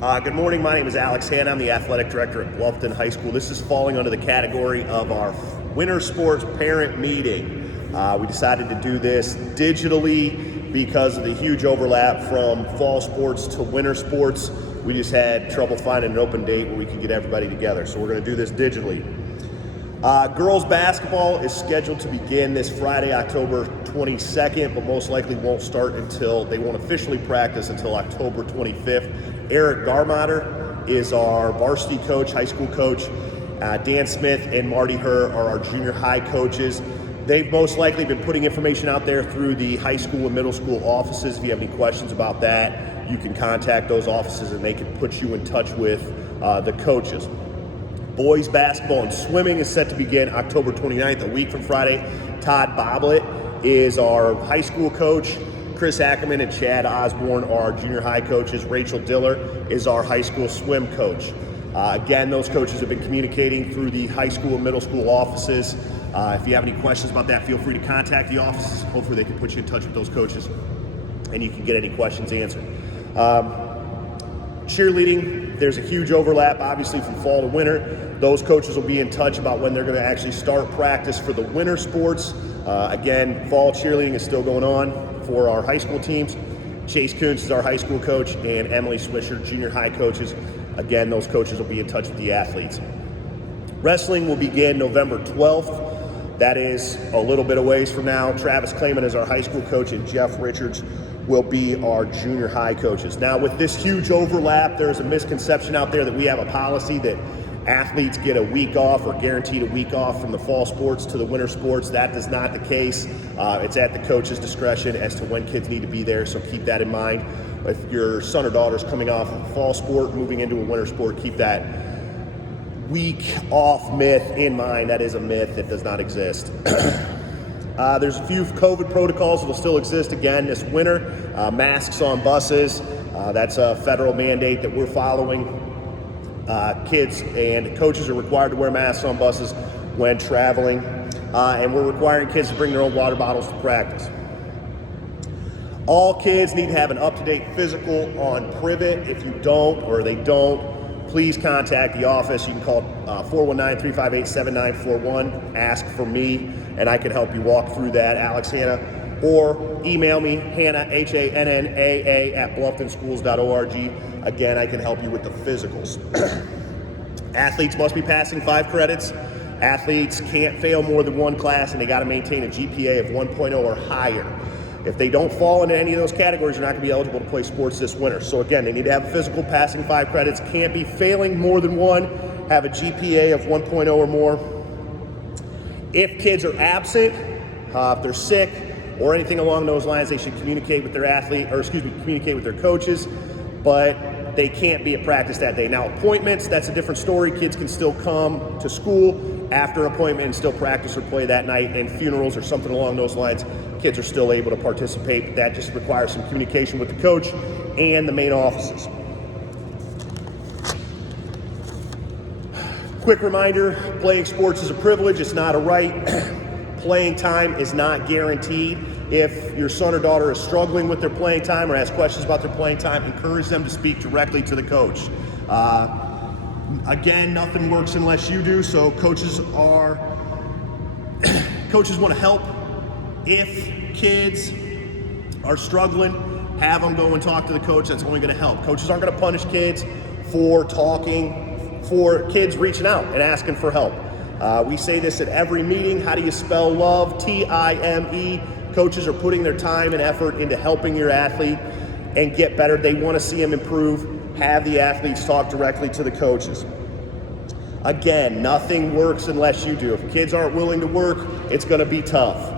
Good morning, my name is Alex Hanna. I'm the athletic director at Bluffton High School. This is falling under the category of our winter sports parent meeting. We decided to do this digitally because of the huge overlap from fall sports to winter sports. We just had trouble finding an open date where we could get everybody together, so we're going to do this digitally. Girls basketball is scheduled to begin this Friday, October 22nd, but most likely won't start until, they won't officially practice until October 25th. Garmatter is our varsity coach, high school coach. Dan Smith and Mardy Herr are our junior high coaches. They've most likely been putting information out there through the high school and middle school offices. If you have any questions about that, you can contact those offices and they can put you in touch with the coaches. Boys basketball and swimming is set to begin October 29th, a week from Friday. Todd Boblitt is our high school coach. Chris Ackerman and Chad Osborne are our junior high coaches. Rachel Diller is our high school swim coach. Again, those coaches have been communicating through the high school and middle school offices. If you have any questions about that, feel free to contact the offices. Hopefully they can put you in touch with those coaches and you can get any questions answered. Cheerleading, there's a huge overlap, obviously, from fall to winter. Those coaches will be in touch about when they're going to actually start practice for the winter sports. Again, fall cheerleading is still going on for our high school teams. Chase Koontz is our high school coach, and Emily Swisher, junior high coaches. Again, those coaches will be in touch with the athletes. Wrestling will begin November 12th. That is a little bit of ways from now. Travis Kleman is our high school coach, and Jeff Richards will be our junior high coaches. Now, with this huge overlap, there's a misconception out there that we have a policy that athletes get a week off or guaranteed a week off from the fall sports to the winter sports. That is not the case. It's at the coach's discretion as to when kids need to be there, so keep that in mind. If your son or daughter is coming off of a fall sport, moving into a winter sport, keep that week off myth in mind. That is a myth. It does not exist. There's a few COVID protocols that will still exist again this winter. Masks on buses. That's a federal mandate that we're following. Kids and coaches are required to wear masks on buses when traveling, and we're requiring kids to bring their own water bottles to practice. All kids need to have an up-to-date physical on Privet. If you don't, or they don't, please contact the office. You can call 419-358-7941, ask for me, and I can help you walk through that, Alex Hanna, or email me, Hanna, H-A-N-N-A-A, at blufftonschools.org. Again, I can help you with the physicals. Athletes must be passing 5 credits. Athletes can't fail more than one class, and they got to maintain a GPA of 1.0 or higher. If they don't fall into any of those categories, you're not going to be eligible to play sports this winter. So again, they need to have a physical, passing 5 credits, can't be failing more than one, have a GPA of 1.0 or more. If kids are absent, if they're sick, or anything along those lines, they should communicate with their communicate with their coaches, but they can't be at practice that day. Now, appointments, that's a different story. Kids can still come to school after an appointment and still practice or play that night, and funerals or something along those lines, kids are still able to participate, but that just requires some communication with the coach and the main offices. Quick reminder, playing sports is a privilege, it's not a right. Playing time is not guaranteed. If your son or daughter is struggling with their playing time or has questions about their playing time, encourage them to speak directly to the coach. Again, nothing works unless you do, so coaches want to help. If kids are struggling, have them go and talk to the coach. That's only going to help. Coaches aren't going to punish kids for talking, for kids reaching out and asking for help. We say this at every meeting. How do you spell love? T-I-M-E. Coaches are putting their time and effort into helping your athlete and get better. They want to see them improve. Have the athletes talk directly to the coaches. Again, nothing works unless you do. If kids aren't willing to work, it's going to be tough.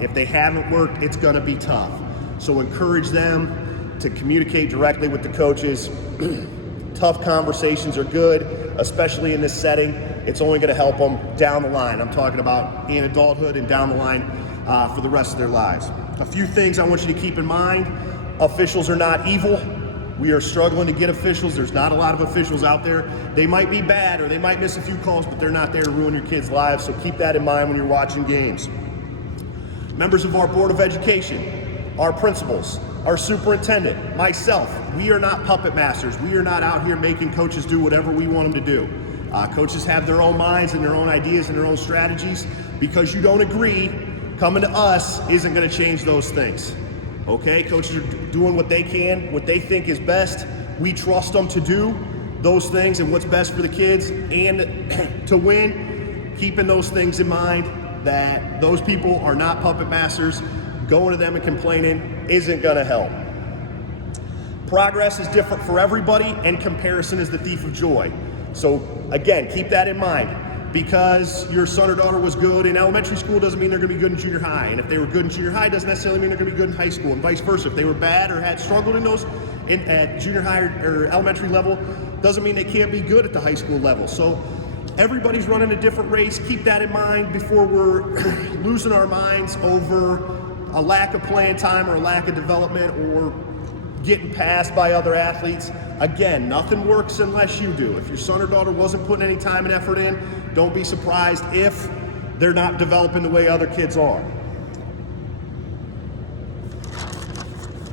If they haven't worked, it's going to be tough. So encourage them to communicate directly with the coaches. Tough conversations are good, especially in this setting. It's only going to help them down the line. I'm talking about in adulthood and down the line for the rest of their lives. A few things I want you to keep in mind. Officials are not evil. We are struggling to get officials. There's not a lot of officials out there. They might be bad or they might miss a few calls, but they're not there to ruin your kids' lives, so keep that in mind when you're watching games. Members of our Board of Education, our principals, our superintendent, myself, we are not puppet masters. We are not out here making coaches do whatever we want them to do. Coaches have their own minds and their own ideas and their own strategies. Because you don't agree, coming to us isn't going to change those things. Okay, coaches are doing what they can, what they think is best. We trust them to do those things and what's best for the kids, and to win, keeping those things in mind, that those people are not puppet masters. Going to them and complaining isn't going to help. Progress is different for everybody, and comparison is the thief of joy. So again, keep that in mind. Because your son or daughter was good in elementary school doesn't mean they're going to be good in junior high. And if they were good in junior high doesn't necessarily mean they're going to be good in high school, and vice versa. If they were bad or had struggled at junior high or elementary level, doesn't mean they can't be good at the high school level. So everybody's running a different race. Keep that in mind before we're losing our minds over a lack of playing time or a lack of development or getting passed by other athletes. Again, nothing works unless you do. If your son or daughter wasn't putting any time and effort in, don't be surprised if they're not developing the way other kids are.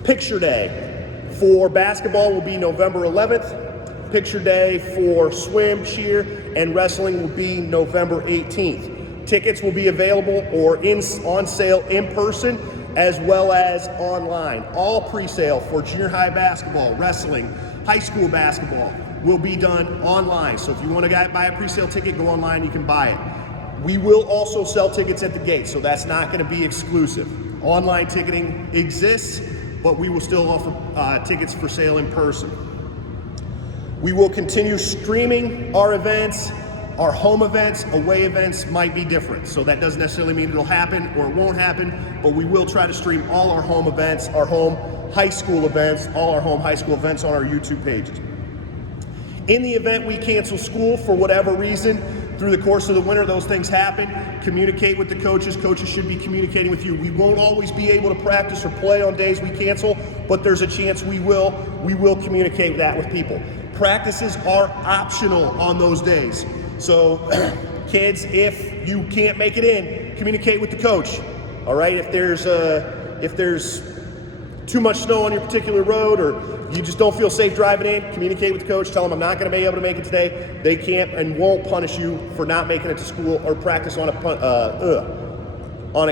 Picture day for basketball will be November 11th. Picture day for swim, cheer, and wrestling will be November 18th. Tickets will be available or on sale in person as well as online. All pre-sale for junior high basketball, wrestling, high school basketball will be done online. So if you want to buy a pre-sale ticket, go online, you can buy it. We will also sell tickets at the gate, so that's not going to be exclusive. Online ticketing exists, but we will still offer tickets for sale in person. We will continue streaming our events. Our home events, away events might be different. So that doesn't necessarily mean it'll happen or it won't happen, but we will try to stream all our home events, our home high school events, all our home high school events on our YouTube pages. In the event we cancel school for whatever reason, through the course of the winter, those things happen. Communicate with the coaches. Coaches should be communicating with you. We won't always be able to practice or play on days we cancel, but there's a chance we will. We will communicate that with people. Practices are optional on those days. So kids, if you can't make it in, communicate with the coach. All right, if there's too much snow on your particular road or you just don't feel safe driving in, communicate with the coach. Tell them I'm not going to be able to make it today. They can't and won't punish you for not making it to school or practice on a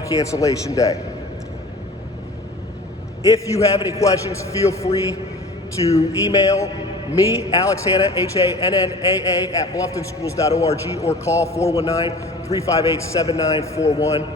cancellation day. If you have any questions, feel free to email me, Alex Hanna, HANNAA @blufftonschools.org, or call 419-358-7941.